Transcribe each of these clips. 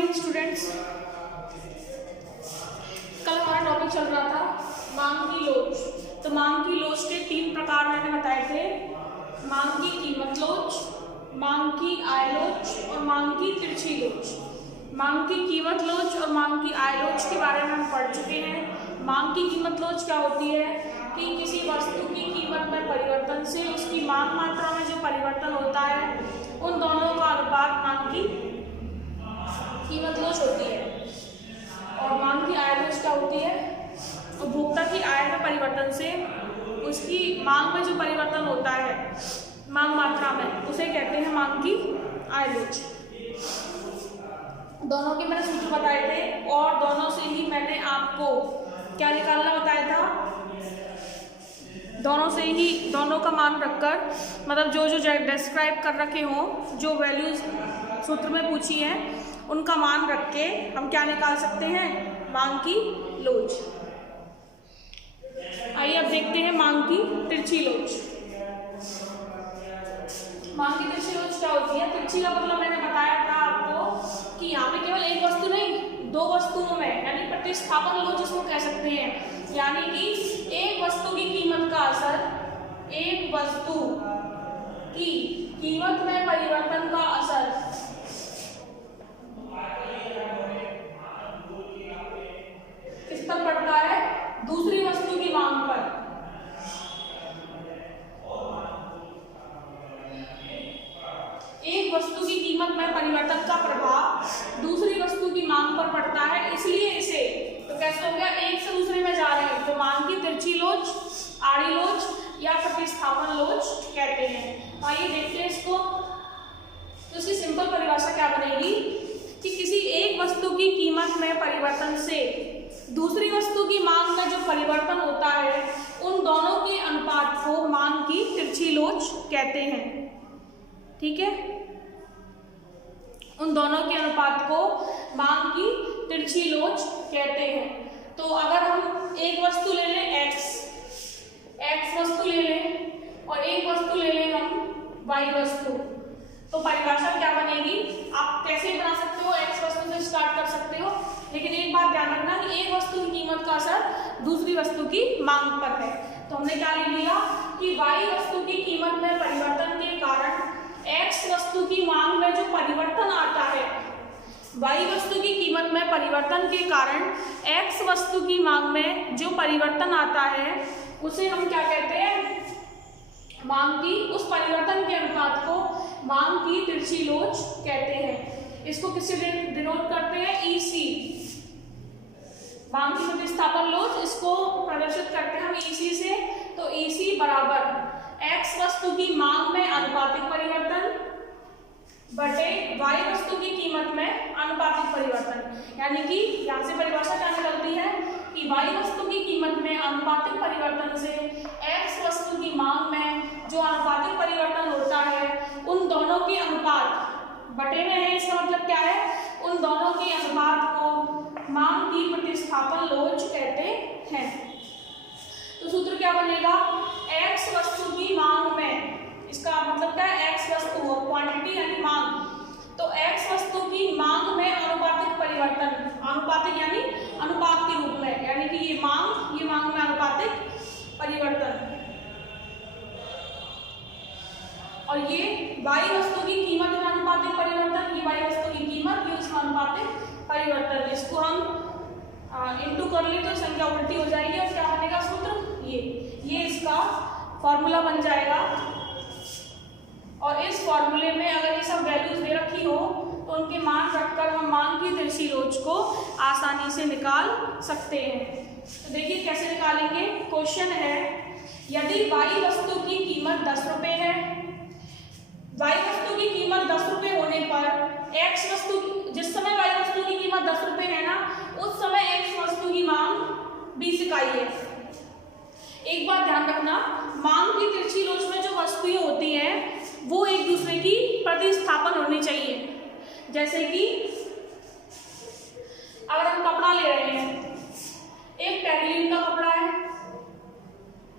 Morning students. कल हमारा topic चल रहा था मांग की लोच। तो मांग की लोच के 3 प्रकार मैंने बताए थे, मांग की कीमत लोच, मांग की आय लोच और मांग की तिरछी लोच। मांग की कीमत लोच और मांग की आय लोच के बारे में हम पढ़ चुके हैं। मांग की कीमत लोच क्या होती है कि किसी वस्तु की कीमत में परिवर्तन से उसकी मांग मात्रा में जो परिवर्तन होता है उन दोनों का अनुपात मांग की कीमत लोच होती है। और मांग की आय लोच क्या होती है, उपभोक्ता की आय में परिवर्तन से उसकी मांग में जो परिवर्तन होता है मांग मात्रा में, उसे कहते हैं मांग की आय लोच। दोनों के मैंने सूत्र बताए थे और दोनों से ही मैंने आपको क्या निकालना बताया था, दोनों का मान रखकर, मतलब जो डिस्क्राइब कर रखे हों, जो वैल्यूज सूत्र में पूछी है उनका मान रख के हम क्या निकाल सकते हैं, मांग की लोच। आइए अब देखते हैं मांग की तिरछी लोच। मांग की तिरछी लोच क्या होती है? तिरछी का मतलब मैंने बताया था आपको कि यहाँ पे केवल एक वस्तु नहीं, 2 वस्तुओं में, यानी प्रतिस्थापन लोच इसको कह सकते हैं। यानी कि एक वस्तु की कीमत का असर, एक वस्तु की कीमत में परिवर्तन का असर किस पर पड़ता है? दूसरी वस्तु की मांग पर। एक वस्तु की कीमत में परिवर्तन का प्रभाव दूसरी वस्तु की मांग पर पड़ता है, इसलिए इसे तो कैसे हो गया, एक से दूसरे में जा रहे हैं, तो मांग की तिरछी लोच, आड़ी लोच या प्रतिस्थापन लोच कहते हैं। आइए देखते हैं इसको। तो इसकी सिंपल परिभाषा क्या बनेगी कि किसी एक वस्तु की कीमत में परिवर्तन से दूसरी वस्तु की मांग में जो परिवर्तन होता है उन दोनों के अनुपात को मांग की तिरछी लोच कहते हैं। ठीक है, उन दोनों के अनुपात को मांग की तिरछी लोच कहते हैं। तो अगर हम एक वस्तु ले लें x वस्तु ले लें और एक वस्तु ले लें हम y वस्तु, तो परिभाषा क्या बनेगी? आप कैसे बना सकते हो, x वस्तु से स्टार्ट कर सकते हो, लेकिन एक बात ध्यान रखना कि एक वस्तु की कीमत का असर दूसरी वस्तु की मांग पर है। तो हमने क्या ले लिया कि y वस्तु की कीमत में परिवर्तन के कारण x वस्तु की मांग में जो परिवर्तन आता है, y वस्तु की कीमत में परिवर्तन के कारण x वस्तु की मांग में जो परिवर्तन आता है उसे हम क्या कहते हैं, मांग की, उस परिवर्तन के अनुपात को मांग की तिरछी लोच कहते हैं। इसको किससे डिनोट करते हैं? EC, मांग की प्रतिस्थापन लोच, इसको प्रदर्शित करते हैं हम EC से। तो EC बराबर x वस्तु की मांग में अनुपातिक परिवर्तन बटे y वस्तु की कीमत में अनुपातिक परिवर्तन। यानी कि यहाँ से परिभाषा क्या निकलती है कि y वस्तु की कीमत में अनुपातिक परिवर्तन से x वस्तु की मांग में जो अनुपातिक परिवर्तन होता है उन दोनों के अनुपात बटे में है। इसका मतलब क्या है? उन दोनों के अनुपात को मांग की प्रतिस्थापन लोच कहते हैं। तो सूत्र क्या बनेगा? x वस्तु की मांग में, इसका मतलब क्या है, x वस्तु हो, क्वांटिटी यानी मांग, तो x वस्तु की मांग में अनुपातिक परिवर्तन, अनुपातिक यानी अनुपात के रूप में, यानी कि ये मांग में अनुपातिक परिवर्तन, और ये y वस्तु की कीमत में अनुपातिक परिवर्तन, ये y वस्तु की कीमत, ये उसमें अनुपातिक परिवर्तन। इसको हम इंटू कर ले तो संख्या उल्टी हो जाएगी और क्या बनेगा सूत्र? ये इसका फॉर्मूला बन जाएगा। और इस फॉर्मूले में अगर ये सब वैल्यूज दे रखी हो तो उनके मान रखकर हम मांग की तिरछी लोच को आसानी से निकाल सकते हैं। तो देखिए कैसे निकालेंगे। क्वेश्चन है, यदि y वस्तु की कीमत 10 रुपये है, y वस्तु की कीमत 10 रुपये होने पर x वस्तु, जिस समय y वस्तु की कीमत 10 रुपये है ना, उस समय x वस्तु की मांग 20 इकाई है। एक बात ध्यान रखना, मांग की तिरछी लोच में जो वस्तुएं होती हैं वो एक दूसरे की प्रतिस्थापन होनी चाहिए। जैसे कि अगर हम कपड़ा ले रहे हैं, एक टेरिलिन का कपड़ा है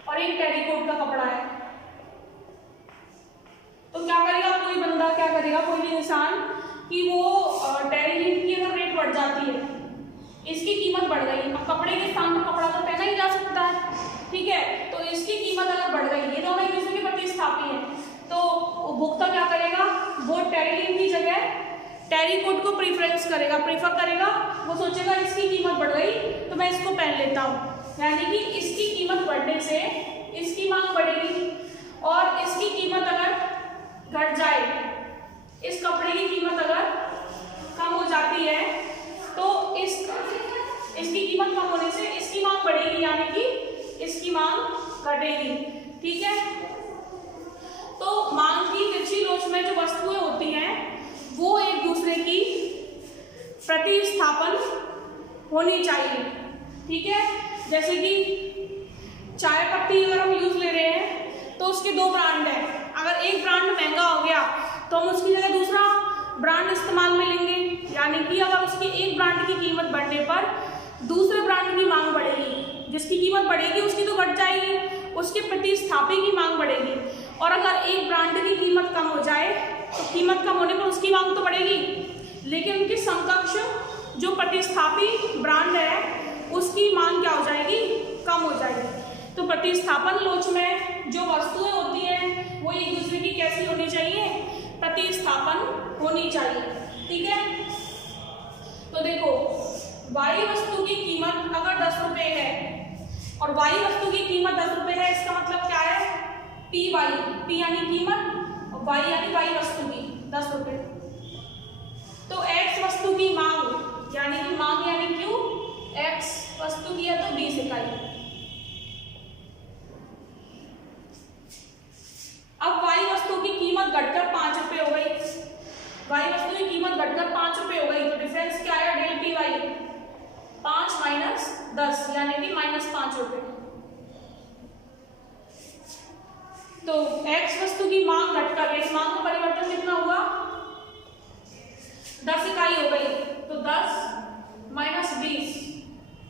और एक टेरिकोट का कपड़ा है, तो क्या करेगा कोई बंदा, क्या करेगा कोई भी इंसान कि वो डेयरी की अगर रेट बढ़ जाती है, इसकी कीमत बढ़ गई, अब कपड़े के स्थान पर कपड़ा तो पहना ही जा सकता है, ठीक है, तो इसकी कीमत अगर बढ़ गई, ये दोनों एक दूसरे के प्रतिस्थापी हैं, तो उपभोक्ता क्या करेगा, वो टेरिलीन की जगह टेरिकोट को प्रीफर करेगा, वो सोचेगा इसकी कीमत बढ़ गई तो मैं इसको पहन लेता हूँ, यानी कि इसकी कीमत बढ़ने से इसकी मांग बढ़ेगी, और इसकी कीमत अगर घट जाए, इस कपड़े की कीमत अगर कम हो जाती है, तो इसकी कीमत कम होने से इसकी मांग बढ़ेगी, यानी कि इसकी मांग घटेगी, ठीक है। तो मांग की तिरछी लोच में जो वस्तुएं होती हैं वो एक दूसरे की प्रतिस्थापन होनी चाहिए, ठीक है। जैसे कि चाय पत्ती अगर हम यूज ले रहे हैं तो उसके दो ब्रांड हैं, अगर एक ब्रांड महंगा हो गया तो हम उसकी जगह दूसरा ब्रांड इस्तेमाल में लेंगे, यानी कि अगर उसकी एक ब्रांड की कीमत बढ़ने पर दूसरे ब्रांड की मांग बढ़ेगी, जिसकी कीमत बढ़ेगी उसकी तो घट जाएगी, उसके प्रतिस्थापी की मांग बढ़ेगी, और अगर एक ब्रांड की कीमत कम हो जाए तो कीमत कम होने पर उसकी मांग तो बढ़ेगी, लेकिन उनके समकक्ष जो प्रतिस्थापी ब्रांड है उसकी मांग क्या हो जाएगी, कम हो जाएगी। तो प्रतिस्थापन लोच में जो वस्तुएं होती हैं वो एक दूसरे की कैसी होनी चाहिए, प्रतिस्थापन होनी चाहिए, ठीक है। तो देखो वाई वस्तु की कीमत अगर 10 रुपये है और वाई वस्तु की कीमत 10 रुपये है, इसका मतलब क्या है, पी वाई, पी यानी कीमत और वाई यानी वाई वस्तु की 10 रुपये। तो एक्स वस्तु की मांग यानी कि मांग यानी क्यू, एक्स वस्तु की है तो 20 इकाई। अब वाई वस्तु की कीमत घटकर 5 रुपये हो गई, वाई वस्तु की कीमत घटकर 5 रुपये हो गई, तो डिफरेंस क्या है, डेल पी वाई 5 माइनस 10 यानी कि -5 रुपये। तो x वस्तु की मांग घटकर इस मांग का परिवर्तन कितना हुआ, 10 इकाई हो गई, तो 10 माइनस 20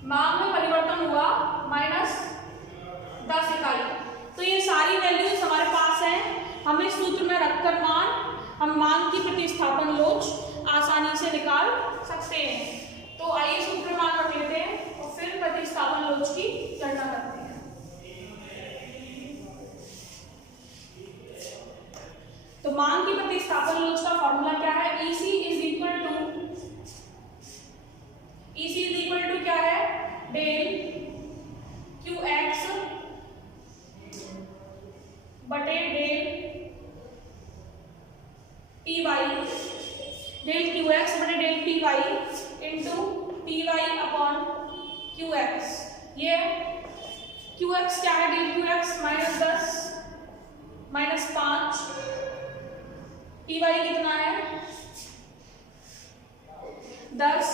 मांग में परिवर्तन हुआ -10 इकाई। तो ये सारी वैल्यूज हमारे पास हैं, हम इस सूत्र में रखकर हम मांग की प्रतिस्थापन लोच आसानी से निकाल सकते हैं। तो आइए सूत्र मान रख लेते हैं और फिर प्रतिस्थापन लोच की गणना करते हैं। तो मांग की प्रतिस्थापन लोच का फॉर्मूला क्या है, EC इज इक्वल टू क्या है, डेल QX बटे डेल PY, डेल QX बटे del PY into PY upon QX। ये QX क्या है, डेल QX -10 -5, PY कितना है 10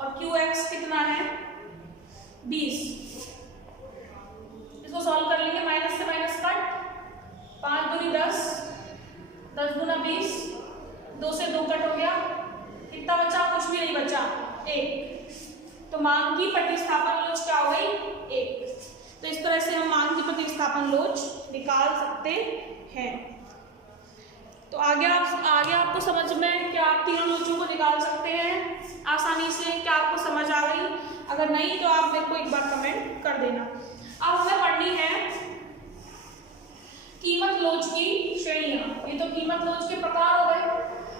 और QX कितना है 20। इसको सॉल्व कर लेंगे, माइनस से माइनस कट, 5 दूनी 10, 10 दूना 20, 2 से 2 कट हो गया, कितना बचा, कुछ भी नहीं बचा, 1। तो मांग की प्रतिस्थापन लोच क्या हो गई, 1। तो इस तरह से हम मांग की प्रतिस्थापन लोच निकाल सकते हैं। तो आगे आपको समझ में क्या आप तीनों लोचों को निकाल सकते हैं आसानी से, क्या आपको समझ आ गई, अगर नहीं तो आप मेरे को एक बार कमेंट कर देना। अब हमें पढ़नी है कीमत लोच की श्रेणियां। ये तो कीमत लोच के प्रकार हो गए,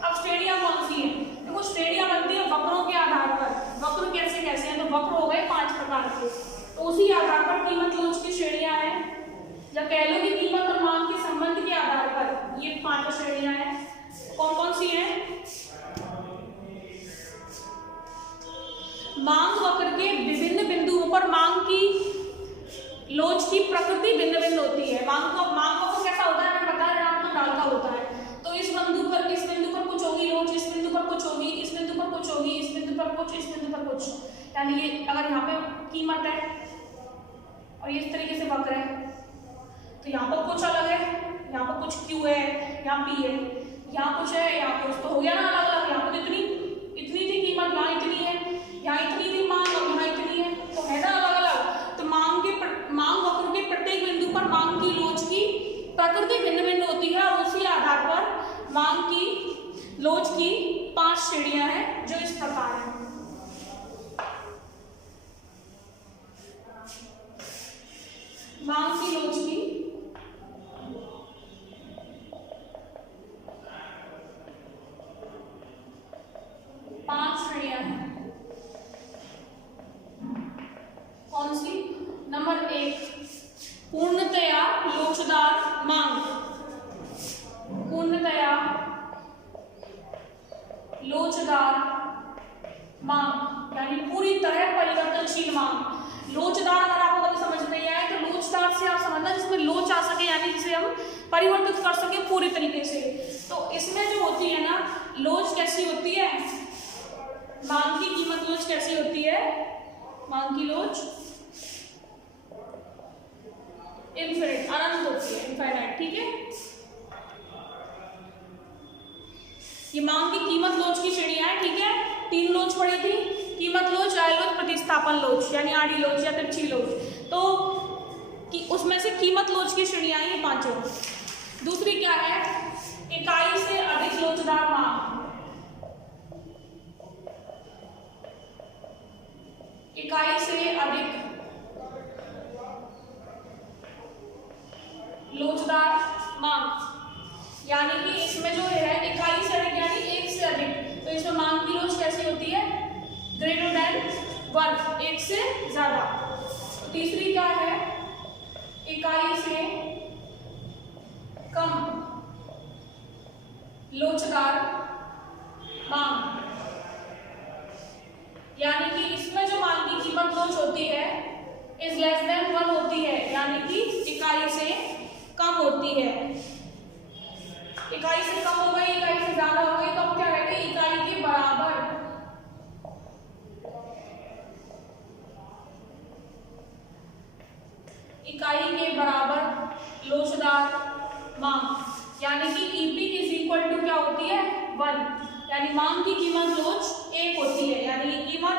अब श्रेणियां कौन सी हैं, देखो श्रेणियां बनती है वक्रों के आधार पर। वक्र कैसे हैं, तो वक्र हो गए 5 प्रकार के, तो उसी आधार पर कीमत लोच की श्रेणियां हैं, या कह लो कि कीमत और मांग के संबंध के आधार पर ये 5 श्रेणियां हैं। कौन कौन सी हैं, मांग वक्र के विभिन्न बिंदुओं पर मांग की लोच की प्रकृति भिन्न भिन्न होती है। मांग वक्र कैसा होता है, हमें पता है, ऋणात्मक ढाल का होता है। तो इस बिंदु पर कुछ होगी लोच, इस बिंदु पर कुछ होगी, इस बिंदु पर कुछ होगी, इस बिंदु पर कुछ, इस बिंदु पर कुछ, यानी ये अगर यहाँ पे कीमत है और ये इस तरीके से वक्र है, तो यहाँ पर कुछ अलग है, यहाँ पर कुछ Q है, यहाँ P है, यहाँ कुछ है, यहाँ कुछ, तो हो गया ना अलग अलग। यहाँ पर इतनी थी कीमत, यहाँ इतनी है, यहाँ इतनी थी मांग और यहाँ इतनी है, तो है ना अलग अलग। तो मांग वक्र के प्रत्येक बिंदु पर मांग की लोच की प्रकृति भिन्न भिन्न होती है, और उसी आधार पर मांग की लोच की 5 श्रेणियां हैं जो इस प्रकार हैं। मांग की लोच की 5 श्रेणियां हैं। कौन सी? नंबर 1, पूर्णतया लोचदार मांग। पूर्णतया लोचदार मांग यानी पूरी तरह परिवर्तनशील मांग। लोचदार अगर आपको कभी समझ नहीं आए तो लोचदार से आप समझना जिसमें लोच आ सके, यानी जिसे हम परिवर्तित कर सके पूरी तरीके से। तो इसमें जो होती है ना लोच कैसी होती है, मांग की कीमत लोच कैसी होती है, मांग की लोच इनफिनिट अनंत होती है, इनफाइनाइट। ठीक है, ये मांग की कीमत लोच की श्रेणियां हैं। ठीक है, 3 लोच पड़ी थी, कीमत लोच, आय लोच, प्रतिस्थापन लोच यानी आड़ी लोच या तिरछी लोच। तो उसमें से कीमत लोच की श्रेणियां हैं ये 5। दूसरी क्या है, इकाई से अधिक लोचदार मांग। इकाई से अधिक लोचदार मांग यानी कि इसमें जो है इकाई से अधिक यानी 1 से अधिक। तो इसमें मांग की लोच कैसी होती है, ग्रेटर देन 1, 1 से ज्यादा। तो तीसरी क्या है, इकाई से कम लोचदार मांग यानी कि इसमें जो मांग की कीमत लोच होती है इज लेस देन 1 होती है, यानी कि इकाई से कम होती है। इकाई से कम हो गई, इकाई से ज्यादा हो गई, तो अब क्या रहेगा, इकाई के बराबर। इकाई के बराबर लोचदार मांग यानी कि ईपी इज इक्वल टू क्या होती है, 1, यानी मांग की कीमत लोच 1 होती है, यानी कीमत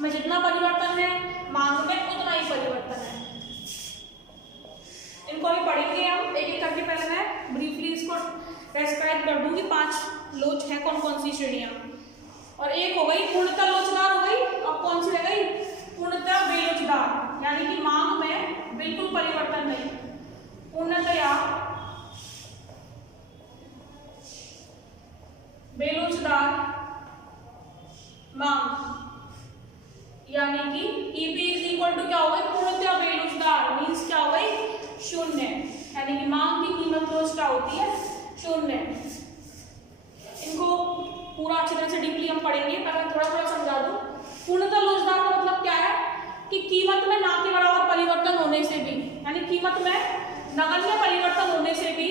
में जितना परिवर्तन है मांग में उतना ही परिवर्तन है। इनको अभी पढ़ेंगे हम एक एक करके। पहले मैं ब्रीफली इसको डिस्क्राइब कर दूंगी। 5 लोच है, कौन कौन सी श्रेणियां। और एक हो गई पूर्णतः लोचदार हो गई, अब कौन सी रह गई, पूर्णतः बेलोचदार यानी कि मांग में बिल्कुल परिवर्तन नहीं। पूर्णतया बेलोचदार मांग यानी कि ईपी इज इक्वल टू क्या हो गई, पूर्णतः बेलोचदार मींस क्या हो गई, 0, यानी कि मांग की कीमत लोच क्या होती है, 0। इनको पूरा अच्छी तरह से डीपली हम पढ़ेंगे, पर मैं थोड़ा थोड़ा समझा दूं। पूर्णतः लोचदार का मतलब क्या है कि कीमत में ना के बराबर परिवर्तन होने से भी, यानी कीमत में नगण्य परिवर्तन होने से भी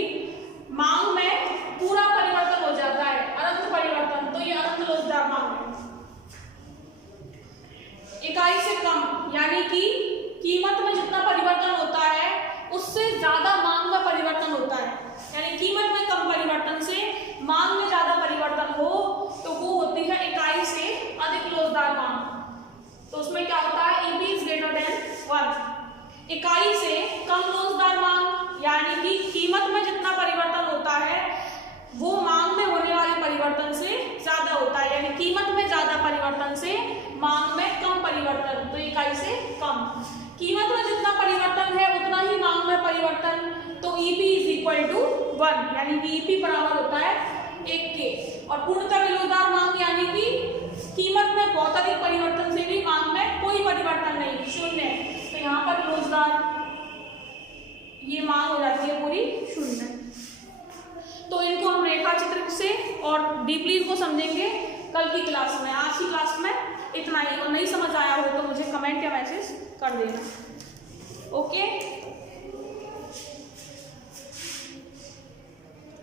मांग में पूरा परिवर्तन हो जाता है, अनंत परिवर्तन, तो ये अनंत लोचदार मांग है। इकाई से कम यानी कि कीमत में जितना परिवर्तन होता है उससे ज्यादा मांग में परिवर्तन होता है, यानी कीमत में कम परिवर्तन से मांग में ज्यादा परिवर्तन हो तो वो होती है इकाई से अधिक लोचदार मांग। तो उसमें क्या होता है, ईपी इज ग्रेटर देन 1। इकाई से कम लोचदार मांग यानी कि कीमत में जितना परिवर्तन होता है वो मांग में होने वाले परिवर्तन से ज्यादा होता है, यानी कीमत में ज्यादा परिवर्तन से मांग में कम परिवर्तन, तो इकाई से कम। कीमत में जितना परिवर्तन है उतना ही मांग में परिवर्तन, तो ईपी इज इक्वल टू 1, यानी कि ईपी बराबर होता है 1 के। और पूर्णतः बेलोचदार मांग यानी कि कीमत में बहुत अधिक परिवर्तन से भी मांग में कोई परिवर्तन नहीं, 0। तो यहाँ पर लोचदार ये मांग हो जाती है पूरी 0। तो इनको हम रेखा चित्र से और डीपली इनको समझेंगे कल की क्लास में। आज की क्लास में इतना ही, और नहीं समझ आया हो तो मुझे कमेंट या मैसेज कर देना। ओके।